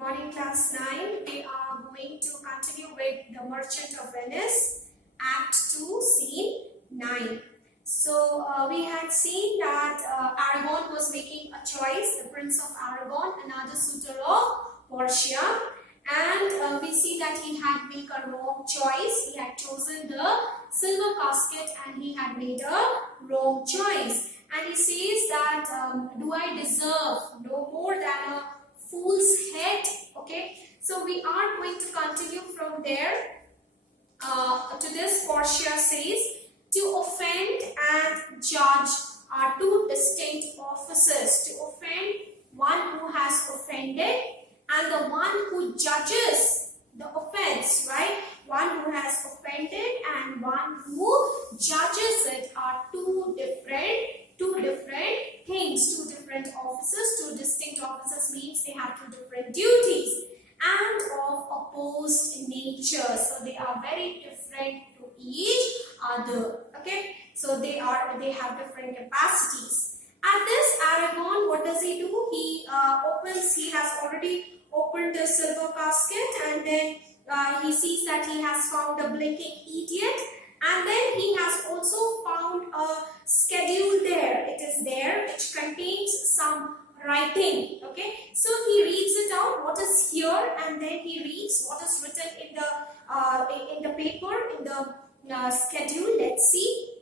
morning, class 9. We are going to continue with The Merchant of Venice, Act 2, Scene 9. So, we had seen that Aragon was making a choice, the Prince of Aragon, another suitor of Portia. And we see that he had made a wrong choice. He had chosen the silver casket and he had made a wrong choice. And he says that, do I deserve no more than a fool's head? Okay, so we are going to continue from there to this. Portia says, to offend and judge are two distinct offices. To offend, one who has offended, and the one who judges the offense, right? One who has offended and one who judges it are two different things, two different offices. Two distinct offices means they have two different duties and of opposed nature. So they are very different to each other. Okay, so they have different capacities. At this, Aragon, what does he do? He has already opened the silver casket, and then he sees that he has found a blinking idiot, and then he has also found a schedule there. It is there which contains some writing. Okay, so he reads it out, what is here, and then he reads what is written in the paper, in the schedule. Let's see.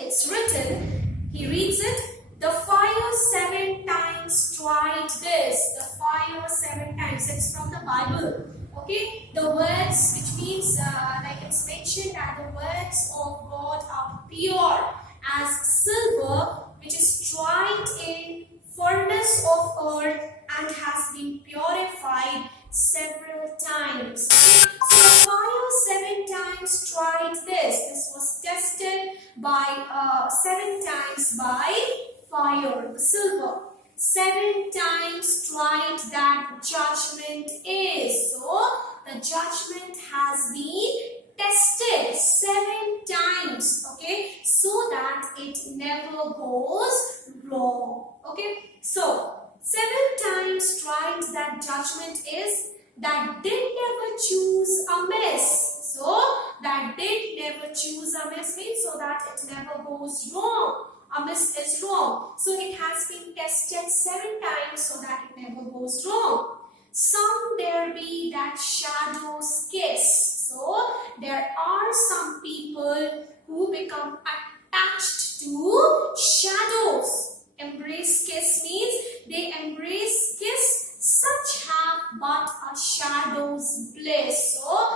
It's written, he reads it, the fire 7 times tried this. The fire 7 times. It's from the Bible. Okay, the words, which means like it's mentioned that the words of God are pure as silver, which is tried in furnace of earth and has been purified several times. Okay, so the fire 7 times tried this. This was tested by 7 times by fire, the silver. 7 times tried that judgment is. So the judgment has been tested 7 times, okay, so that it never goes wrong. Okay, so 7 times tried that judgment is, that did never choose amiss. So that did never choose amiss means so that it never goes wrong. Amiss is wrong. So it has been tested 7 times so that it never goes wrong. Some there be that shadows kiss. So there are some people who become attached to shadows. Embrace kiss means they embrace kiss. Such have but a shadow's bliss. So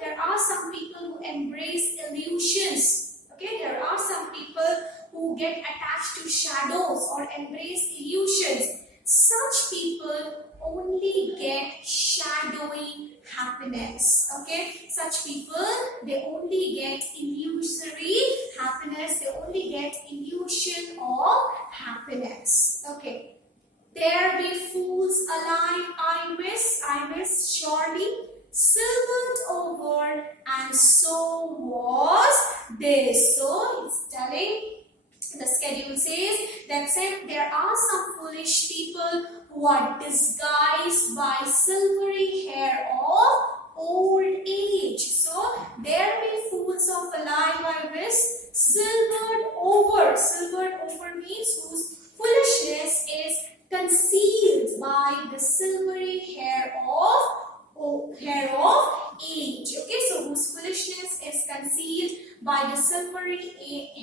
there are some people who embrace illusions. Okay, there are some people who get attached to shadows or embrace illusions. Such people only get shadowy happiness. Okay, such people, they only get illusory happiness. They only get illusion of happiness. Okay, there be fools alive, I miss surely, silvered over, and so was this. So it's telling, the schedule says that there are some foolish people who are disguised by silvery hair of old age. So there be fools of alive, I wish, silvered over. Silvered over means whose foolishness is concealed by the silvery hair of age. Okay, so whose foolishness is concealed by the silvery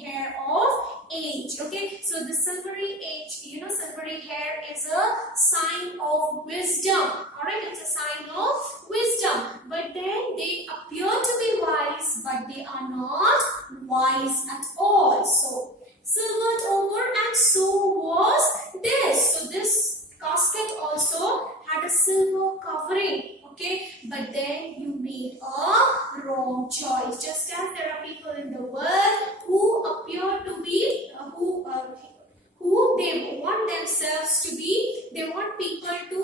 hair of age. Okay, so the silvery age, silvery hair is a sign of wisdom. Alright, it's a sign of wisdom. But then they appear to be wise, but they are not wise at all. So silvered over, and so was this. So this casket also had a silver covering. Okay, but then you made a wrong choice. Just as there are people in the world who appear to be, who they want themselves to be, they want people to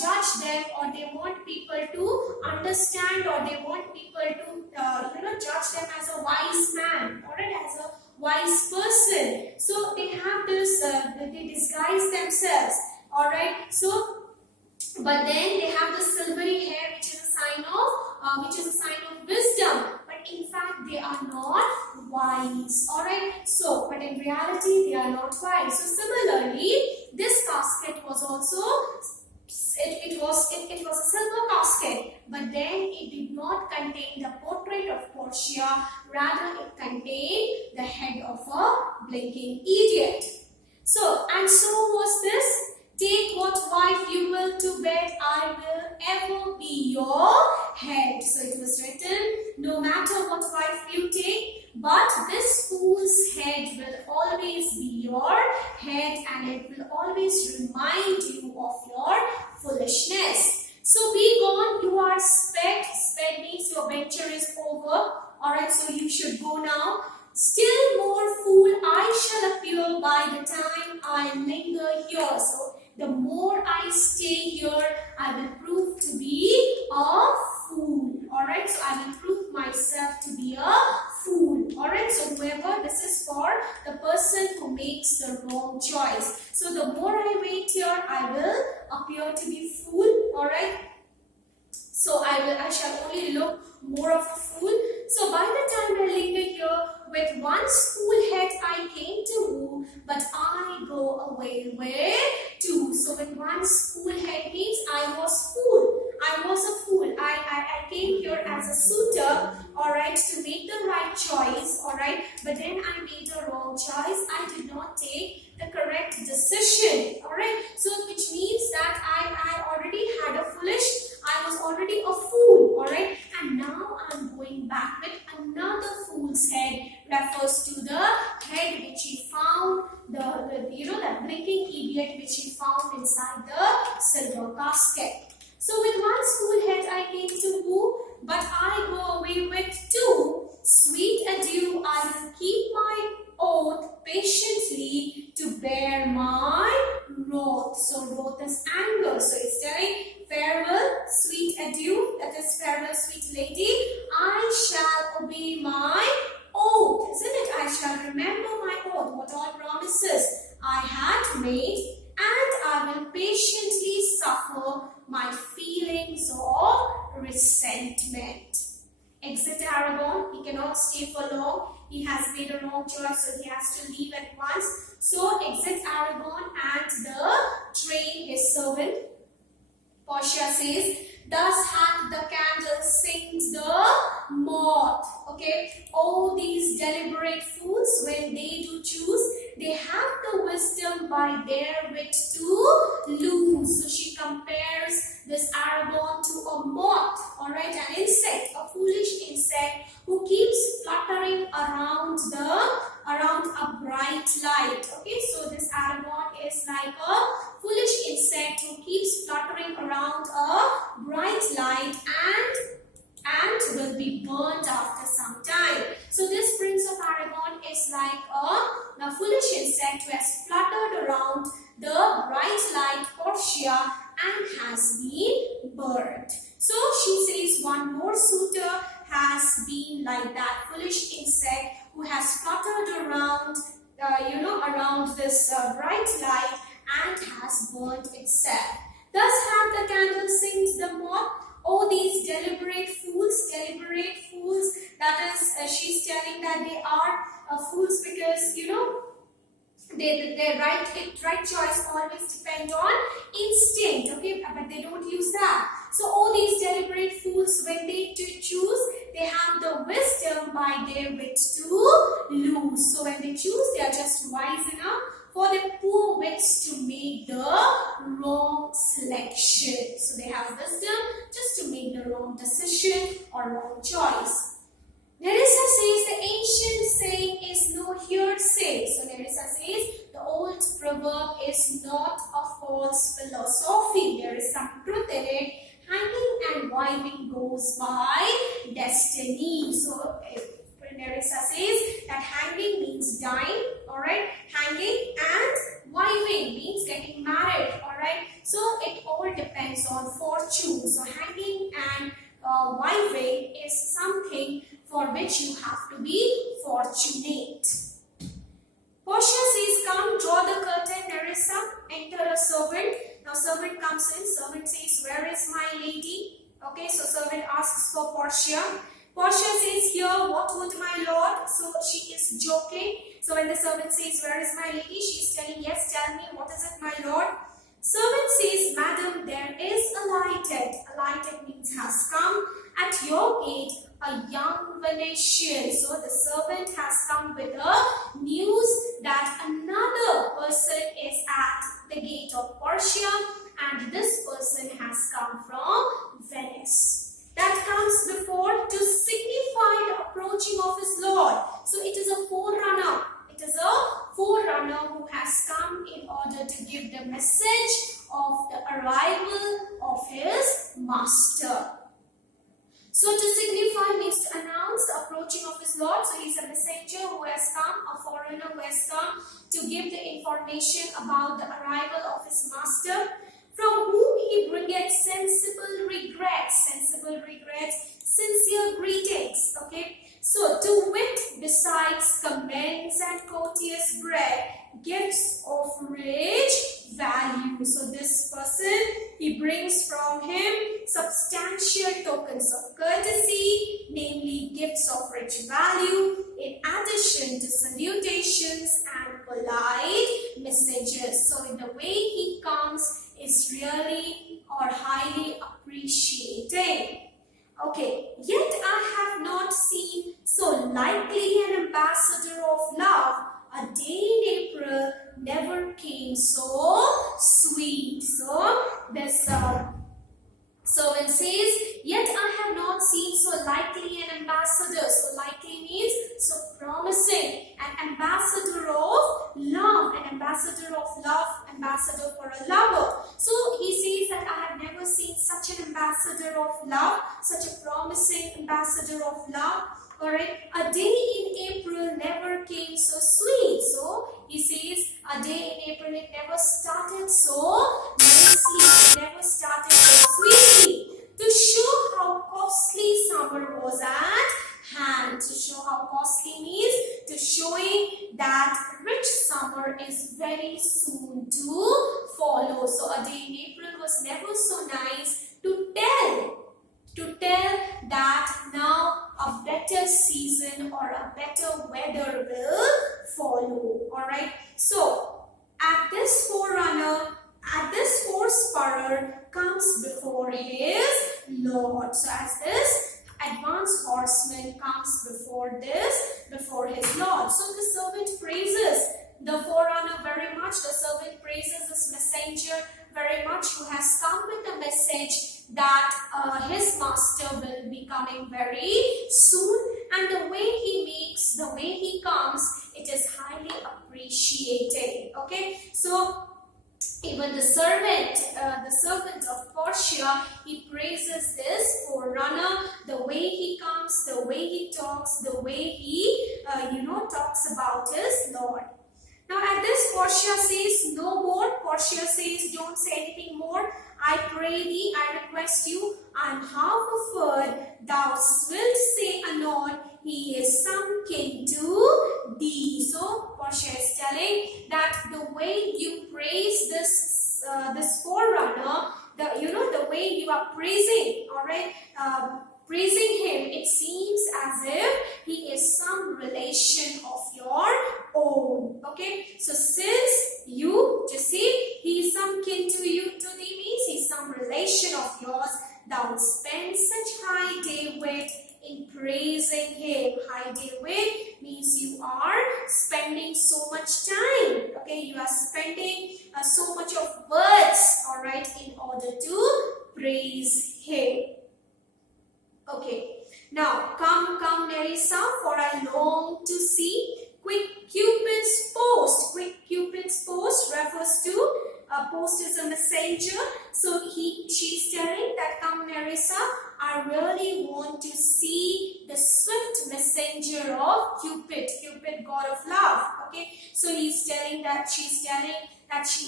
judge them, or they want people to understand, or they want people to judge them as a wise man, or as a wise person. So they have this, they disguise themselves. Alright, so But then they have the silvery hair, which is a sign of wisdom. But in fact, they are not wise. All right. So, but in reality, they are not wise. So, similarly, this casket was also it was a silver casket, but then it did not contain the portrait of Portia. Rather, it contained the head of a blinking idiot. So, and so was this. Take what wife you will to bed, I will ever be your head. So it was written, no matter what wife you take, but this fool's head will always be your head, and it will always remind you of your foolishness. So be gone, you are sped. Sped means your venture is over. Alright, so you should go now. Still more fool I shall appear by the time I linger here. So the more I stay here, I will prove to be a fool. Alright, so I will prove myself to be a fool. Alright, so whoever, this is for the person who makes the wrong choice. So the more I wait here, I will appear to be fool. Alright, so I shall only look more of a fool. So by the time I linger here, with one's fool head I came to woo, but I go away where to? So with one's fool head means I was fool. I was a fool. I came here as a suitor, alright, to make the right choice, alright, but then I made a wrong choice. I did not take the correct decision, alright. So which means that I already had a I was already a fool, alright, and now I'm going back with another fool's head. Refers to the head which he found, that blinking idiot which he found inside the silver casket. So with one's fool head I came to woo, but I go away with two. Sweet adieu, I will keep my oath patiently to bear my wrath. So wrath is anger. So it's telling farewell, sweet adieu, that is farewell, sweet lady. I shall obey my oath, isn't it? I shall remember my oath, what all promises I had made, and I will patiently suffer my feelings of resentment. Exit Aragon. He cannot stay for long. He has made a wrong choice, so he has to leave at once. So exit Aragon and the train his servant. Portia says, thus hath the candle sings the moth. Okay. Oh, these deliberate fools, when they do choose, they have the wisdom by their wit to lose. So she compares this Aragon to a moth, alright, an insect, a foolish insect who keeps fluttering around a bright light. Okay, so this Aragon is like a foolish insect who keeps fluttering around a bright light and will be burnt after some time. So this Prince of Aragon is like a foolish insect who has fluttered around the bright light Portia and has been burnt. So she says one more suitor has been like that foolish insect who has fluttered around, around this bright light and has burnt itself. Thus hath the candle sings the moth. Oh, these deliberate fools, that is, she's telling that they are fools because, their right choice always depend on instinct, okay, but they don't use that. So all these deliberate fools, when they choose, they have the wisdom by their wit to lose. So when they choose, they are just wise enough for their poor wits to make the wrong selection. So they have wisdom just to make the wrong decision or wrong choice. Nerissa says the ancient saying is no hearsay. So Nerissa says the old proverb is not a false philosophy. There is some truth in it. Hanging and wiving goes by destiny. So Nerissa says that hanging means dying, alright? Hanging and wiving means getting married, alright? So it all depends on fortune. So hanging and wiving is something for which you have to be fortunate. Portia says, come, draw the curtain, Nerissa. Enter a servant. Now servant comes in. Servant says, "Where is my lady?" Okay, so servant asks for Portia. Portia says here, "What would my lord?" So she is joking. So when the servant says, "Where is my lady?" she is telling, "Yes, tell me, what is it, my lord?" Servant says, "Madam, there is alighted." Alighted means has come at your gate a young Venetian. So the servant has come with the news that another person is at the gate of Portia, and this person has come from Venice. That comes before to signify the approaching of his Lord. So it is a forerunner. It is a forerunner who has come in order to give the message of the arrival of his master. So to signify means to announce the approaching of his Lord. So he is a messenger who has come, a foreigner who has come to give the information about the arrival of his master, from whom he bringeth sensible regrets, sincere greetings. Okay, so to wit, besides commends and courteous bread, gifts of rich value. So this person, he brings from him substantial tokens of courtesy, namely gifts of rich value, in addition to salutations and polite messages. So in the way he comes is really or highly appreciated. Okay, yet I have not seen so likely an ambassador of love. A day in April never came so sweet. So this servant says, "Yet I have not seen so likely an ambassador." So likely means so promising. An ambassador of love. An ambassador of love. Ambassador for a lover. So he says that I have never seen such an ambassador of love. Such a promising ambassador of love. Alright. A day in April never came so sweet. So he says a day in April, it never started so nicely. It never started so sweetly. To show how costly summer was at hand. To show how costly means to showing that rich summer is very soon to follow. So a day in April was never so nice to tell that now a better season or a better weather will follow. Alright. So at this forerunner, at this forespurrer comes before his Lord. So as this advanced horseman comes before his Lord. So the servant praises the forerunner very much. The servant praises this messenger very much, who has come with a message that his master will be coming very soon, and the way he comes, it is highly appreciated. Okay, so even the servant of Portia, he praises this forerunner, the way he comes, the way he talks, the way he talks about his Lord. Now at this, Portia says no more. Portia says, "Don't say anything more. I pray thee, I request you, I am half afraid thou wilt say anon, he is some kin to thee." So Portia is telling that the way you praise this forerunner, the way you are praising, alright, praising him, it seems as if he is some relation of your own. Okay, so since you just see he is some kin to you, to thee means he is some relation of yours, thou spend such high day with in praising him. High day with means you are spending so much time. Okay, you are spending so much of words, alright, in order to praise him. Okay, now come Nerissa, for I long to see quick Cupid's post. Quick Cupid's post refers to post is a messenger. So she's telling that come Nerissa, I really want to see the swift messenger of Cupid, god of love. Okay, so she's telling that she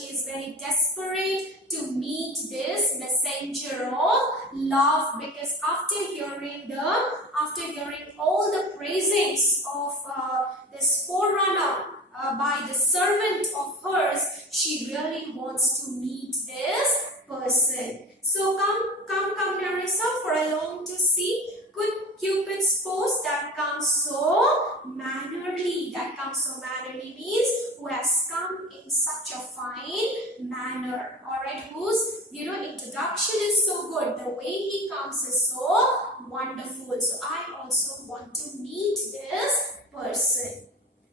is very desperate to meet this messenger of love, because after hearing all the praisings of this forerunner by the servant of hers, she really wants to meet this fine manner. Alright, whose introduction is so good. The way he comes is so wonderful. So I also want to meet this person.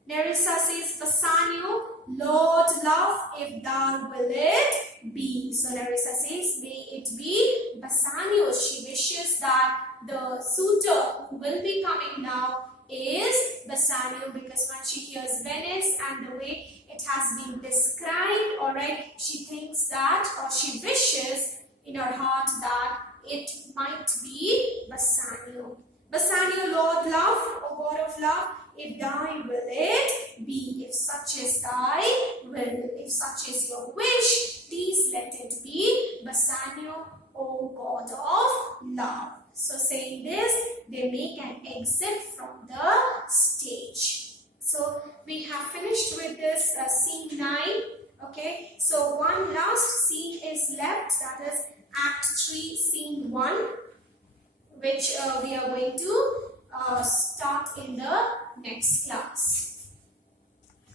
Nerissa says, Bassanio, Lord love, if thou will it be. So Nerissa says, may it be Bassanio. She wishes that the suitor who will be coming now is Bassanio, because when she hears Venice and the way it has been described, alright, she thinks that, or she wishes in her heart that it might be Bassanio. Bassanio, Lord love, O God of love, if thy will it be, if such is thy will, if such is your wish, please let it be Bassanio, O God of love. So saying this, they make an exit from the stage. So we have finished with this scene 9. Okay, so one last scene is left, that is Act 3, Scene 1, which we are going to start in the next class.